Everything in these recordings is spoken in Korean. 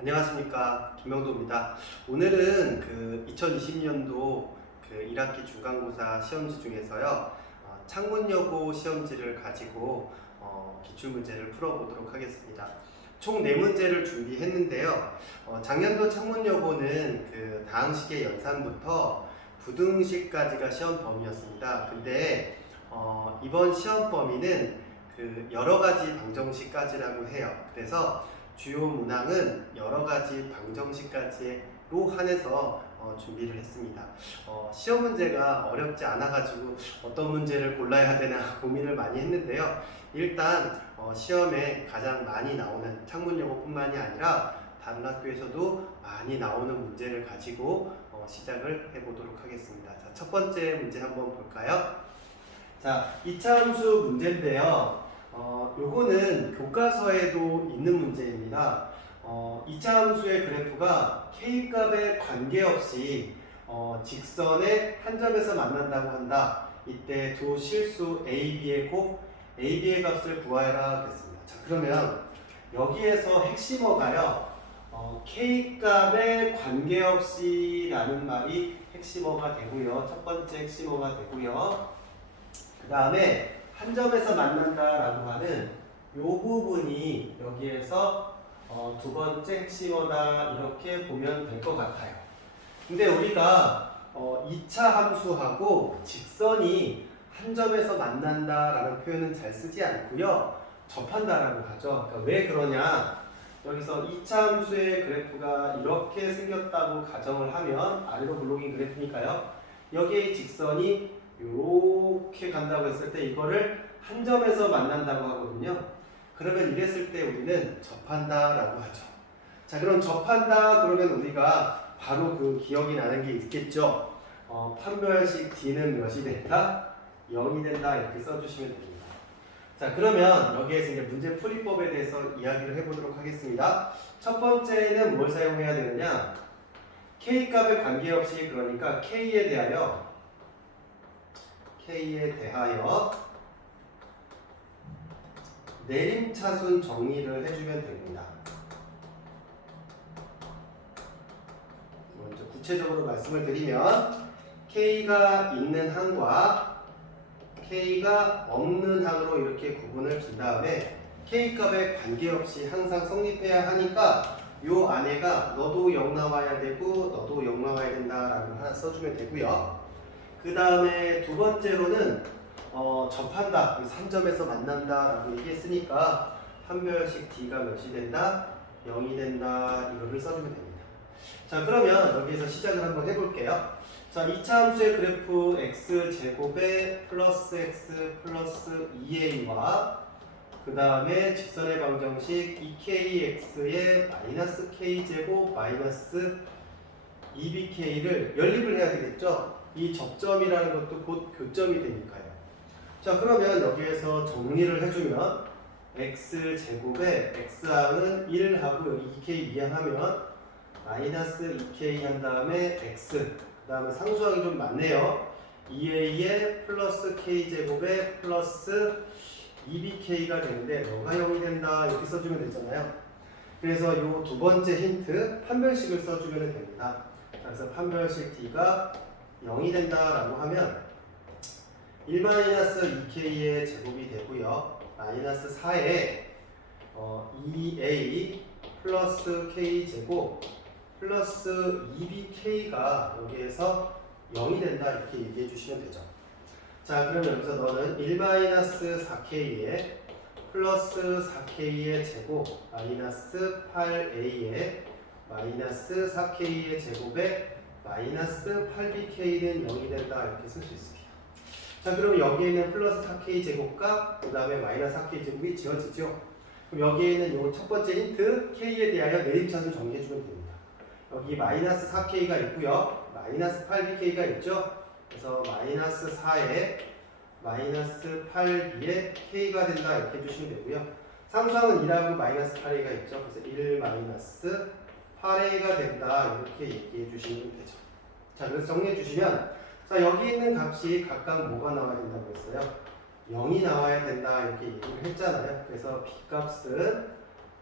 안녕하십니까, 김명도입니다. 오늘은 2020년도 1학기 중간고사 시험지 중에서요, 창문여고 시험지를 가지고 기출문제를 풀어보도록 하겠습니다. 총 4문제를 준비했는데요. 작년도 창문여고는 다항식의 연산부터 부등식까지가 시험 범위였습니다. 근데 이번 시험 범위는 여러 가지 방정식까지라고 해요. 그래서 주요 문항은 여러 가지 방정식까지로 한해서 준비를 했습니다. 시험 문제가 어렵지 않아가지고 어떤 문제를 골라야 되나 고민을 많이 했는데요. 일단 시험에 가장 많이 나오는 창문여고뿐만이 아니라 다른 학교에서도 많이 나오는 문제를 가지고 시작을 해보도록 하겠습니다. 자, 첫 번째 문제 한번 볼까요? 자, 이차함수 문제인데요. 요거는 교과서에도 있는 문제입니다. 이차함수의 그래프가 K값에 관계없이 직선의 한 점에서 만난다고 한다. 이때 두 실수 A, B의 곱, A, B의 값을 구하라 됐습니다. 자, 그러면 여기에서 핵심어가요. K값에 관계없이 라는 말이 핵심어가 되고요. 첫 번째 핵심어가 되고요. 그 다음에 한 점에서 만난다라고 하는 요 부분이 여기에서 두 번째 핵심어다 이렇게 보면 될 것 같아요. 근데 우리가 2차 함수하고 직선이 한 점에서 만난다라는 표현은 잘 쓰지 않고요. 접한다라고 하죠. 그러니까 왜 그러냐? 여기서 2차 함수의 그래프가 이렇게 생겼다고 가정을 하면 아래로 물록인 그래프니까요. 여기에 직선이 이렇게 간다고 했을 때 이거를 한 점에서 만난다고 하거든요. 그러면 이랬을 때 우리는 접한다라고 하죠. 자, 그럼 접한다 그러면 우리가 바로 기억이 나는 게 있겠죠. 판별식 D는 몇이 된다? 0이 된다 이렇게 써주시면 됩니다. 자, 그러면 여기에서 이제 문제 풀이법에 대해서 이야기를 해보도록 하겠습니다. 첫 번째는 뭘 사용해야 되느냐? K값에 관계없이 그러니까 K에 대하여 내림차순 정리를 해주면 됩니다. 먼저 구체적으로 말씀을 드리면 K가 있는 항과 K가 없는 항으로 이렇게 구분을 준 다음에 K값에 관계없이 항상 성립해야 하니까 요 안에가 너도 0 나와야 되고 너도 0 나와야 된다라고 하나 써주면 되고요. 그 다음에 두 번째로는 접한다, 3점에서 만난다라고 얘기했으니까 판별식 D가 몇이 된다? 0이 된다. 이거를 써주면 됩니다. 자, 그러면 여기에서 시작을 한번 해볼게요. 자, 2차 함수의 그래프 x제곱에 플러스 x 플러스 2a와 그 다음에 직선의 방정식 2kx에 마이너스 k제곱 마이너스 2bk를 연립을 해야 되겠죠? 이 접점이라는 것도 곧 교점이 되니까요. 자, 그러면 여기에서 정리를 해주면 x제곱에 x항은 1 하고 여기 2k 이항하면 마이너스 2k 한 다음에 x 그 다음에 상수항이 좀 많네요. 2a에 플러스 k제곱에 플러스 2bk가 되는데 너가 0이 된다 이렇게 써주면 되잖아요. 그래서 이 두 번째 힌트 판별식을 써주면 됩니다. 그래서 판별식 D가 0이 된다라고 하면 1-2k의 제곱이 되고요. 마이너스 4에 2a 플러스 k 제곱 플러스 2bk가 여기에서 0이 된다 이렇게 얘기해 주시면 되죠. 자, 그럼 여기서 너는 1-4k에 플러스 4k의 제곱 마이너스 8a에 마이너스 4k의 제곱에 마이너스 8bk는 0이 된다 이렇게 쓸 수 있습니다. 자, 그럼 여기에는 플러스 4k 제곱과 그 다음에 마이너스 4k 제곱이 지워지죠. 그럼 여기에는 요 첫 번째 힌트 k에 대하여 내림차순 정리해주면 됩니다. 여기 마이너스 4k가 있고요. 마이너스 8bk가 있죠. 그래서 마이너스 4에 마이너스 8b에 k가 된다 이렇게 해주시면 되고요. 상수항은 2하고 마이너스 8a가 있죠. 그래서 1 마이너스 8a가 된다 이렇게 얘기해 주시면 되죠. 자, 그래서 정리해 주시면 자, 여기 있는 값이 각각 뭐가 나와야 된다고 했어요? 0이 나와야 된다 이렇게 얘기를 했잖아요. 그래서 b값은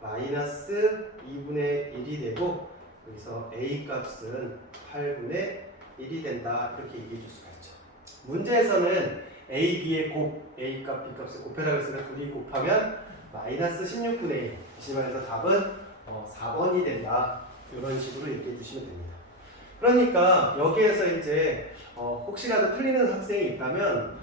마이너스 2분의 1이 되고 여기서 a 값은 8분의 1이 된다 이렇게 얘기해 줄 수가 있죠. 문제에서는 a, b의 곱, a 값, b 값을 곱해라고 했으니까 둘이 곱하면 마이너스 16분의 1. 다시 말해서 답은 4번이 된다. 이런 식으로 얘기해 주시면 됩니다. 그러니까 여기에서 이제 혹시라도 틀리는 학생이 있다면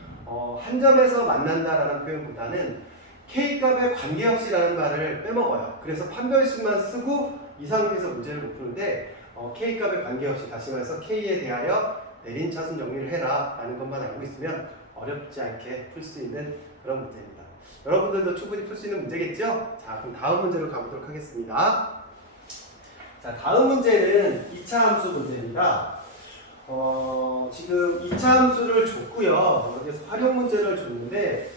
한 점에서 만난다라는 표현보다는 K값의 관계없이라는 말을 빼먹어요. 그래서 판별식만 쓰고 이 상태에서 문제를 못 푸는데 K값의 관계없이 다시 말해서 K에 대하여 내림차순 정리를 해라 라는 것만 알고 있으면 어렵지 않게 풀 수 있는 그런 문제입니다. 여러분들도 충분히 풀 수 있는 문제겠죠? 자, 그럼 다음 문제로 가보도록 하겠습니다. 자, 다음 문제는 2차 함수 문제입니다. 지금 2차 함수를 줬고요. 여기서 활용 문제를 줬는데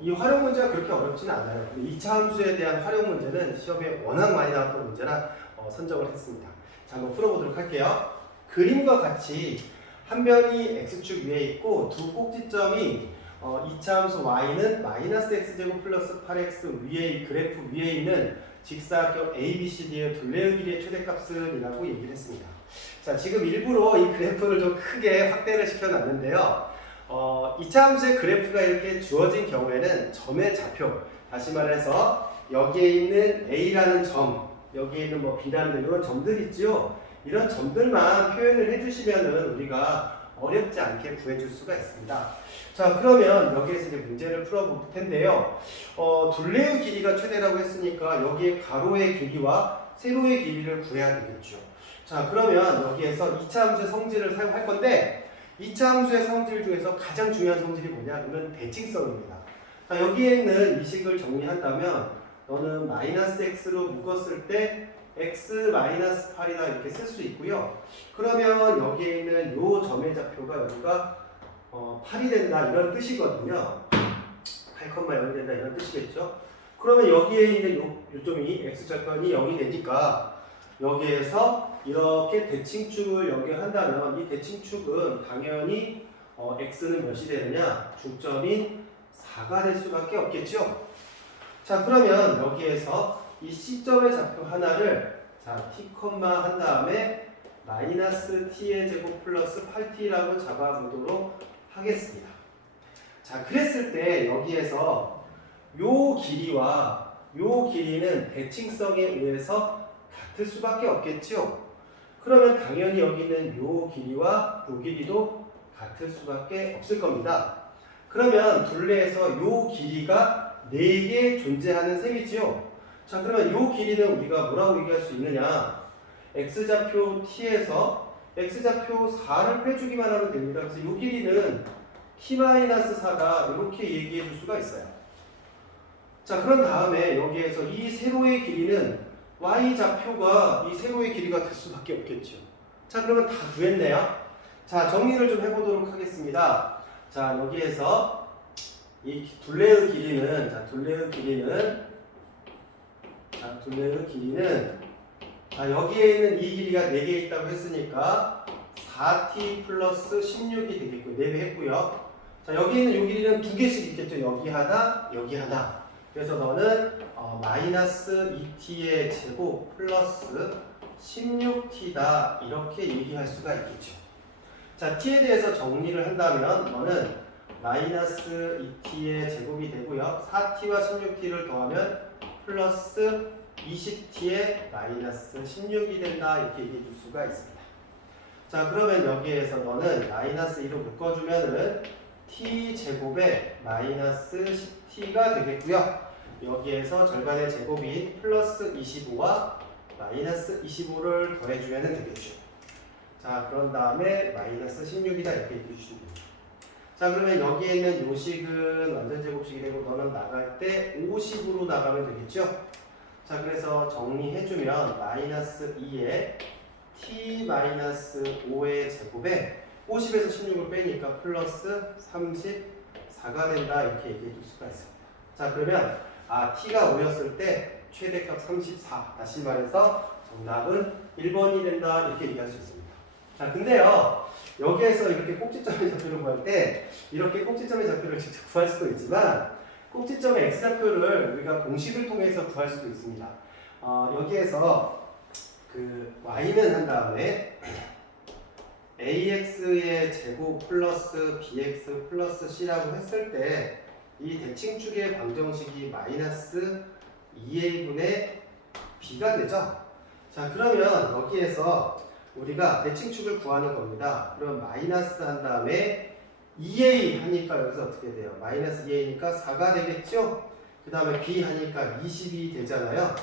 이 활용 문제가 그렇게 어렵지는 않아요. 2차 함수에 대한 활용 문제는 시험에 워낙 많이 나왔던 문제라 선정을 했습니다. 자, 한번 풀어보도록 할게요. 그림과 같이 한 변이 x축 위에 있고 두 꼭지점이 2차 함수 y는 마이너스 x제곱 플러스 8x 위에 그래프 위에 있는 직사각형 ABCD의 둘레의 길이의 최대값은이라고 얘기를 했습니다. 자, 지금 일부러 이 그래프를 좀 크게 확대를 시켜놨는데요. 2차 함수의 그래프가 이렇게 주어진 경우에는 점의 좌표, 다시 말해서 여기에 있는 A라는 점, 여기에 있는 뭐 B라는 이런 점들 있죠. 이런 점들만 표현을 해주시면은 우리가 어렵지 않게 구해줄 수가 있습니다. 자, 그러면 여기에서 이제 문제를 풀어볼 텐데요. 둘레의 길이가 최대라고 했으니까 여기에 가로의 길이와 세로의 길이를 구해야 되겠죠. 자, 그러면 여기에서 2차 함수의 성질을 사용할 건데 2차 함수의 성질 중에서 가장 중요한 성질이 뭐냐? 그러면 대칭성입니다. 자, 여기에 있는 이 식을 정리한다면 너는 마이너스 x로 묶었을 때 x 마이너스 8이다 이렇게 쓸 수 있고요. 그러면 여기에 있는 요 점의 좌표가 여기가 8이 된다 이런 뜻이거든요. 8,0이 된다 이런 뜻이겠죠. 그러면 여기에 있는 요 점이 x좌표이 0이 되니까 여기에서 이렇게 대칭축을 연결한다면 이 대칭축은 당연히 x는 몇이 되느냐? 중점인 4가 될 수밖에 없겠죠. 자, 그러면 여기에서 이 C점의 좌표 하나를 자, t, 한 다음에 마이너스 t의 제곱 플러스 8t라고 잡아보도록 하겠습니다. 자, 그랬을 때 여기에서 요 길이와 요 길이는 대칭성에 의해서 같을 수밖에 없겠죠. 그러면 당연히 여기는 요 길이와 요 길이도 같을 수밖에 없을 겁니다. 그러면 둘레에서 요 길이가 4개 존재하는 셈이지요. 자, 그러면 요 길이는 우리가 뭐라고 얘기할 수 있느냐? x좌표 t에서 x좌표 4를 빼주기만 하면 됩니다. 그래서 요 길이는 t-4다 이렇게 얘기해 줄 수가 있어요. 자, 그런 다음에 여기에서 이 세로의 길이는 y좌표가 이 세로의 길이가 될 수밖에 없겠죠. 자, 그러면 다 구했네요. 자, 정리를 좀 해보도록 하겠습니다. 자, 여기에서 이 둘레의 길이는 자, 여기에 있는 이 길이가 4개 있다고 했으니까 4t 플러스 16이 되겠고요. 4배 했고요. 자, 여기 있는 이 길이는 2개씩 있겠죠. 여기 하나, 여기 하나. 그래서 너는 마이너스 2t의 제곱 플러스 16t다 이렇게 얘기할 수가 있겠죠. 자, t에 대해서 정리를 한다면 너는 마이너스 2t의 제곱이 되고요. 4t와 16t를 더하면 플러스 20t의 마이너스 16이 된다 이렇게 얘기해 줄 수가 있습니다. 자, 그러면 여기에서 너는 마이너스 2로 묶어주면은 t제곱에 마이너스 10t가 되겠고요. 여기에서 절반의 제곱인 플러스 25와 마이너스 25를 더해주면 되겠죠. 자, 그런 다음에 마이너스 16이다 이렇게 해주시면 됩니다. 자, 그러면 여기에 있는 요식은 완전 제곱식이 되고 너는 나갈 때 50으로 나가면 되겠죠. 자, 그래서 정리해주면 마이너스 2에 t-5의 제곱에 50에서 16을 빼니까 플러스 34가 된다 이렇게 얘기해 줄 수가 있습니다. 자, 그러면 t가 5였을 때 최대값 34, 다시 말해서 정답은 1번이 된다 이렇게 얘기할 수 있습니다. 자, 근데요 여기에서 이렇게 꼭지점의 좌표를 구할 때 이렇게 꼭지점의 좌표를 직접 구할 수도 있지만 꼭지점의 x좌표를 우리가 공식을 통해서 구할 수도 있습니다. 여기에서 그 y는 한 다음에 ax의 제곱 플러스 bx 플러스 c라고 했을 때 이 대칭축의 방정식이 마이너스 2a분의 b가 되죠. 자, 그러면 여기에서 우리가 대칭축을 구하는 겁니다. 그럼 마이너스 한 다음에 2a 하니까 여기서 어떻게 돼요? 마이너스 2a니까 4가 되겠죠? 그 다음에 b 하니까 20이 되잖아요.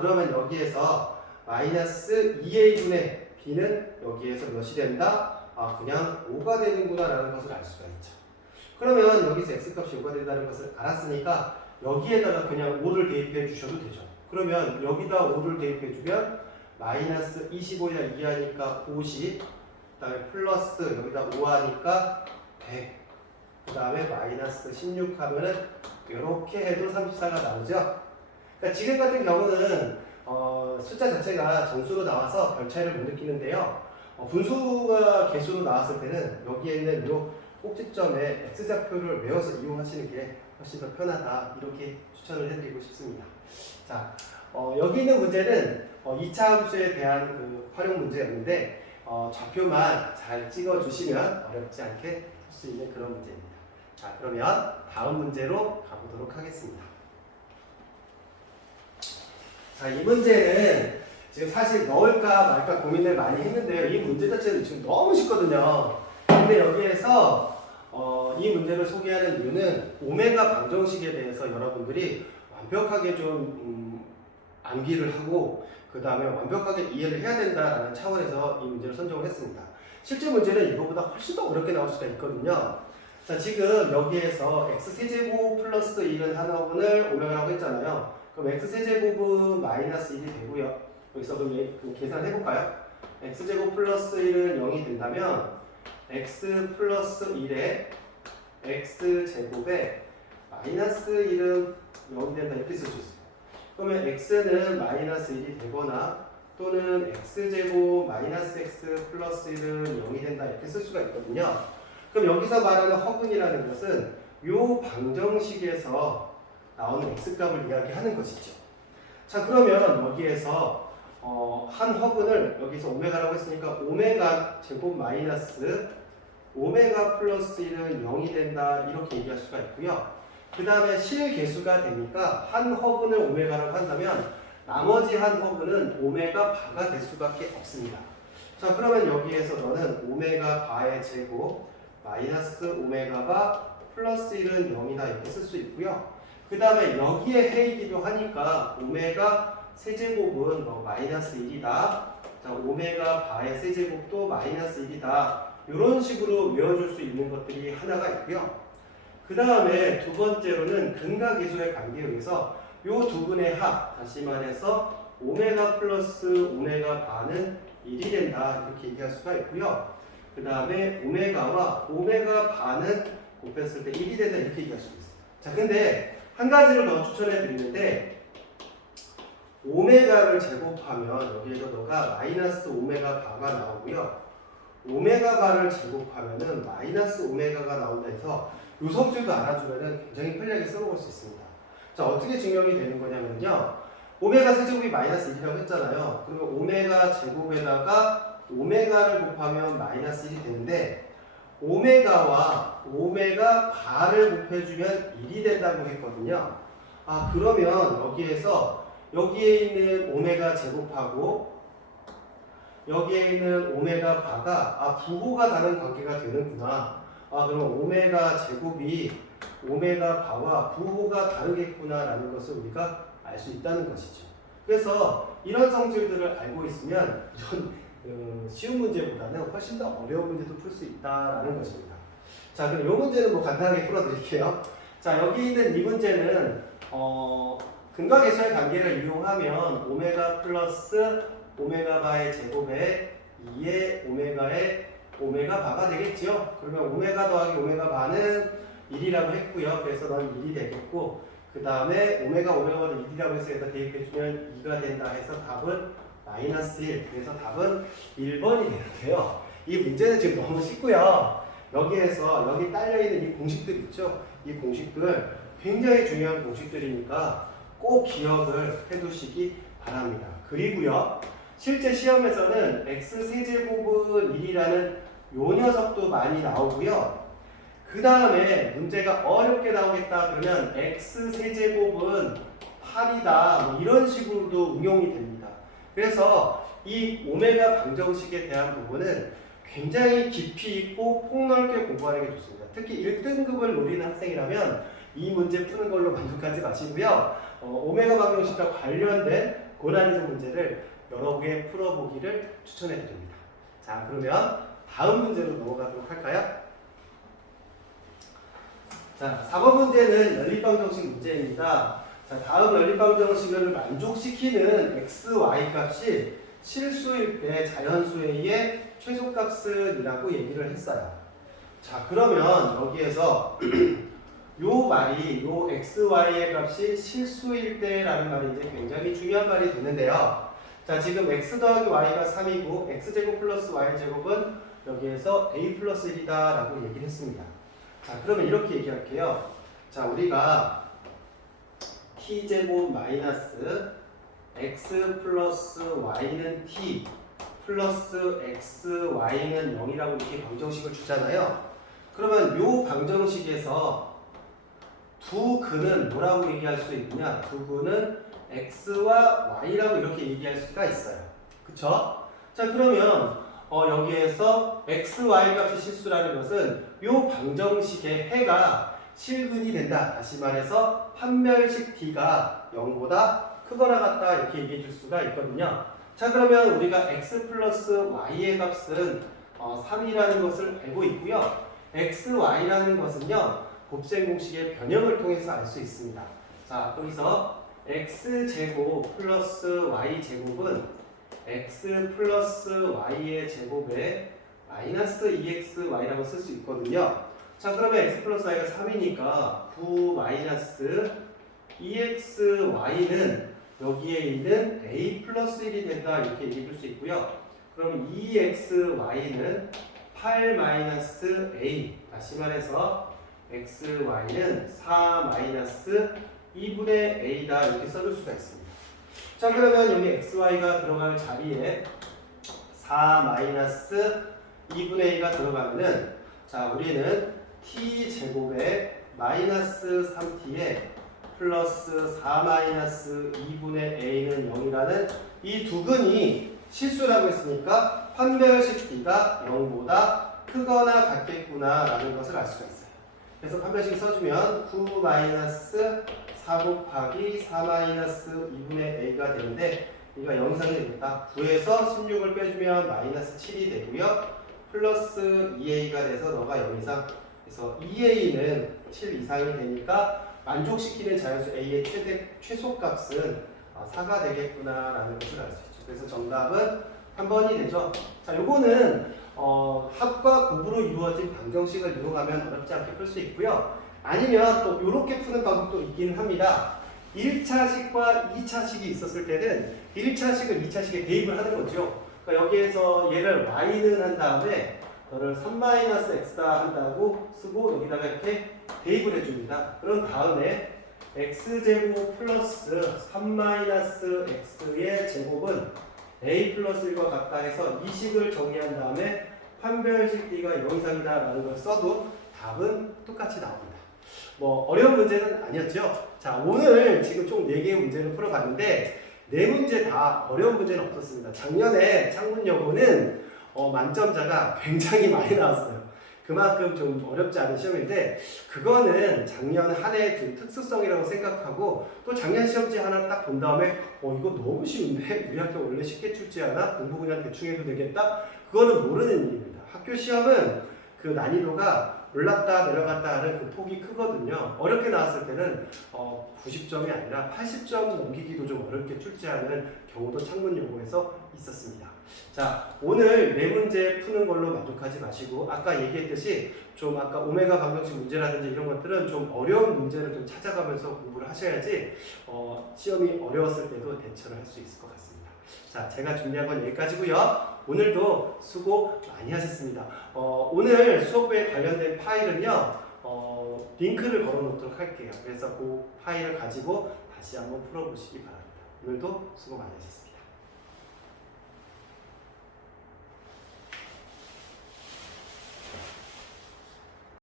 그러면 여기에서 마이너스 2a분의 b는 여기에서 몇이 된다? 그냥 5가 되는구나 라는 것을 알 수가 있죠. 그러면 여기서 x값이 5가 된다는 것을 알았으니까 여기에다가 그냥 5를 대입해 주셔도 되죠. 그러면 여기다 5를 대입해 주면 마이너스 25야 2하니까 50, 그 다음에 플러스 여기다 5 하니까 100, 그 다음에 마이너스 16 하면은 이렇게 해도 34가 나오죠. 그러니까 지금 같은 경우는 숫자 자체가 정수로 나와서 별 차이를 못 느끼는데요. 분수가 개수로 나왔을 때는 여기에 있는 요 꼭지점의 x좌표를 외워서 이용하시는 게 훨씬 더 편하다, 이렇게 추천을 해드리고 싶습니다. 자, 여기 있는 문제는 2차 함수에 대한 그 활용 문제였는데 좌표만 잘 찍어주시면 어렵지 않게 할 수 있는 그런 문제입니다. 자, 그러면 다음 문제로 가보도록 하겠습니다. 자, 이 문제는 지금 사실 넣을까 말까 고민을 많이 했는데요. 이 문제 자체는 지금 너무 쉽거든요. 근데 여기에서 이 문제를 소개하는 이유는 오메가 방정식에 대해서 여러분들이 완벽하게 좀 암기를 하고 그 다음에 완벽하게 이해를 해야 된다라는 차원에서 이 문제를 선정을 했습니다. 실제 문제는 이거보다 훨씬 더 어렵게 나올 수가 있거든요. 자, 지금 여기에서 x세제곱 플러스 1은 한 허분을 오메가라고 했잖아요. 그럼 x세제곱은 마이너스 1이 되고요. 여기서 그럼 계산해 볼까요? x제곱 플러스 1은 0이 된다면 x 플러스 1에 x제곱에 마이너스 1은 0이 된다, 이렇게 쓸 수 있어요. 그러면 x는 마이너스 1이 되거나 또는 x제곱 마이너스 x 플러스 1은 0이 된다, 이렇게 쓸 수가 있거든요. 그럼 여기서 말하는 허분이라는 것은 요 방정식에서 나오는 x값을 이야기하는 것이죠. 자, 그러면 여기에서 한 허분을 여기서 오메가라고 했으니까 오메가 제곱 마이너스 오메가 플러스 1은 0이 된다, 이렇게 얘기할 수가 있고요. 그 다음에 실개수가 되니까 한 허분을 오메가라고 한다면 나머지 한 허분은 오메가 바가 될 수밖에 없습니다. 자, 그러면 여기에서 너는 오메가 바의 제곱 마이너스 오메가 바 플러스 1은 0이다, 이렇게 쓸 수 있고요. 그 다음에 여기에 해이기도 하니까 오메가 세제곱은 마이너스 1이다. 자, 오메가 바의 세제곱도 마이너스 1이다. 이런 식으로 외워줄 수 있는 것들이 하나가 있고요. 그 다음에 두 번째로는 근과 계수의 관계에 의해서 이 두 분의 합, 다시 말해서 오메가 플러스 오메가 바는 1이 된다, 이렇게 얘기할 수가 있고요. 그 다음에 오메가와 오메가 바는 곱했을 때 1이 된다, 이렇게 얘기할 수가 있어요. 자, 근데 한 가지를 더 추천해 드리는데 오메가를 제곱하면 여기에서 너가 마이너스 오메가 바가 나오고요. 오메가 바를 제곱하면은 마이너스 오메가가 나온다 해서 요 성질도 알아주면은 굉장히 편리하게 써먹을 수 있습니다. 자, 어떻게 증명이 되는 거냐면요. 오메가 세제곱이 마이너스 1이라고 했잖아요. 그러면 오메가 제곱에다가 오메가를 곱하면 마이너스 1이 되는데 오메가와 오메가 바를 곱해주면 1이 된다고 했거든요. 그러면 여기에서 여기에 있는 오메가 제곱하고 여기에 있는 오메가 바가 부호가 다른 관계가 되는구나. 그럼 오메가 제곱이 오메가 바와 부호가 다르겠구나 라는 것을 우리가 알 수 있다는 것이죠. 그래서 이런 성질들을 알고 있으면 이런 쉬운 문제보다는 훨씬 더 어려운 문제도 풀 수 있다라는 것입니다. 자, 그럼 이 문제는 간단하게 풀어드릴게요. 자, 여기 있는 이 문제는 근과 계수의 관계를 이용하면 오메가 플러스 오메가 바의 제곱에 2의 오메가의 오메가 바가 되겠죠. 그러면 오메가 더하기 오메가 바는 1이라고 했고요. 그래서 넌 1이 되겠고, 그 다음에 오메가도 1이라고 해서 여기다 대입해주면 2가 된다 해서 답은 마이너스 1. 그래서 답은 1번이 되는데요. 이 문제는 지금 너무 쉽고요. 여기에서 여기 딸려있는 이 공식들 있죠. 이 공식들 굉장히 중요한 공식들이니까 꼭 기억을 해두시기 바랍니다. 그리고요, 실제 시험에서는 x세제곱은 1이라는 요 녀석도 많이 나오고요. 그 다음에 문제가 어렵게 나오겠다 그러면 x세제곱은 8이다 뭐 이런 식으로도 응용이 됩니다. 그래서 이 오메가 방정식에 대한 부분은 굉장히 깊이 있고 폭넓게 공부하는 게 좋습니다. 특히 1등급을 노리는 학생이라면 이 문제 푸는 걸로 만족하지 마시고요. 오메가 방정식과 관련된 고난이도 문제를 여러 개 풀어보기를 추천해 드립니다. 자, 그러면 다음 문제로 넘어가도록 할까요? 자, 4번 문제는 연립방정식 문제입니다. 자, 다음 연립방정식을 만족시키는 x, y 값이 실수일 때 자연수의 최소값은이라고 얘기를 했어요. 자, 그러면 여기에서 요 말이 요 x, y의 값이 실수일 때라는 말이 이제 굉장히 중요한 말이 되는데요. 자, 지금 x 더하기 y가 3이고 x제곱 플러스 y제곱은 여기에서 a 플러스 1이다 라고 얘기를 했습니다. 자, 그러면 이렇게 얘기할게요. 자, 우리가 t제곱 마이너스 x 플러스 y는 t 플러스 xy는 0이라고 이렇게 방정식을 주잖아요. 그러면 요 방정식에서 두 근은 뭐라고 얘기할 수 있느냐? 두 근은 x와 y라고 이렇게 얘기할 수가 있어요. 그쵸? 자, 그러면 여기에서 x, y 값이 실수라는 것은 요 방정식의 해가 실근이 된다. 다시 말해서 판별식 t가 0보다 크거나 같다 이렇게 얘기해 줄 수가 있거든요. 자, 그러면 우리가 x 플러스 y의 값은 3이라는 것을 알고 있고요. x, y라는 것은요, 곱셈 공식의 변형을 통해서 알 수 있습니다. 자, 여기서 x제곱 플러스 y제곱은 x 플러스 y의 제곱에 마이너스 2xy라고 쓸 수 있거든요. 자, 그러면 x 플러스 y가 3이니까 9 마이너스 2xy는 여기에 있는 a 플러스 1이 된다 이렇게 얘기해 줄 수 있고요. 그럼 2xy는 8 마이너스 a, 다시 말해서 xy는 4 마이너스 2분의 a다 이렇게 써줄 수가 있습니다. 자, 그러면 여기 xy가 들어갈 자리에 4 마이너스 2분의 a가 들어가면은, 자, 우리는 t제곱에 마이너스 3t에 플러스 4 마이너스 2분의 a는 0이라는 이 두 근이 실수라고 했으니까 판별식 t가 0보다 크거나 같겠구나 라는 것을 알 수가 있어요. 그래서 판별식 써주면 9 마이너스 4 곱하기 4 마이너스 2분의 a가 되는데 이가 0 이상이 되겠다. 9에서 16을 빼주면 마이너스 7이 되고요. 플러스 2a가 돼서 너가 0 이상. 그래서 2a는 7 이상이 되니까 만족시키는 자연수 a의 최소값은 4가 되겠구나라는 것을 알 수 있죠. 그래서 정답은 3번이 되죠. 자, 요거는 합과 곱으로 이루어진 방정식을 이용하면 어렵지 않게 풀 수 있고요. 아니면 또 이렇게 푸는 방법도 있기는 합니다. 1차식과 2차식이 있었을 때는 1차식을 2차식에 대입을 하는 거죠. 그러니까 여기에서 얘를 y는 한 다음에 너를 3-x다 한다고 쓰고 여기다가 이렇게 대입을 해줍니다. 그런 다음에 x제곱 플러스 3-x의 제곱은 a 플러스 1과 같다 해서 이 식을 정리한 다음에 판별식 t가 0 이상이다 라는 걸 써도 답은 똑같이 나옵니다. 뭐 어려운 문제는 아니었죠. 자, 오늘 지금 총 4개의 문제를 풀어봤는데 4문제 다 어려운 문제는 없었습니다. 작년에 창문여고는 만점자가 굉장히 많이 나왔어요. 그만큼 좀 어렵지 않은 시험인데 그거는 작년 한 해의 좀 특수성이라고 생각하고 또 작년 시험지 하나 딱 본 다음에 이거 너무 쉬운데 우리 학교 원래 쉽게 출지 않아? 공부 그냥 대충 해도 되겠다? 그거는 모르는 일입니다. 학교 시험은 그 난이도가 올랐다 내려갔다 하는 그 폭이 크거든요. 어렵게 나왔을 때는 90점이 아니라 80점 넘기기도 좀 어렵게 출제하는 경우도 창문여고에서 있었습니다. 자, 오늘 4문제 푸는 걸로 만족하지 마시고 아까 얘기했듯이 좀 아까 오메가 방정식 문제라든지 이런 것들은 좀 어려운 문제를 좀 찾아가면서 공부를 하셔야지 시험이 어려웠을 때도 대처를 할 수 있을 것 같습니다. 자, 제가 준비한 건 여기까지고요. 오늘도 수고 많이 하셨습니다. 오늘 수업에 관련된 파일은요. 링크를 걸어 놓도록 할게요. 그래서 그 파일을 가지고 다시 한번 풀어보시기 바랍니다. 오늘도 수고 많으셨습니다.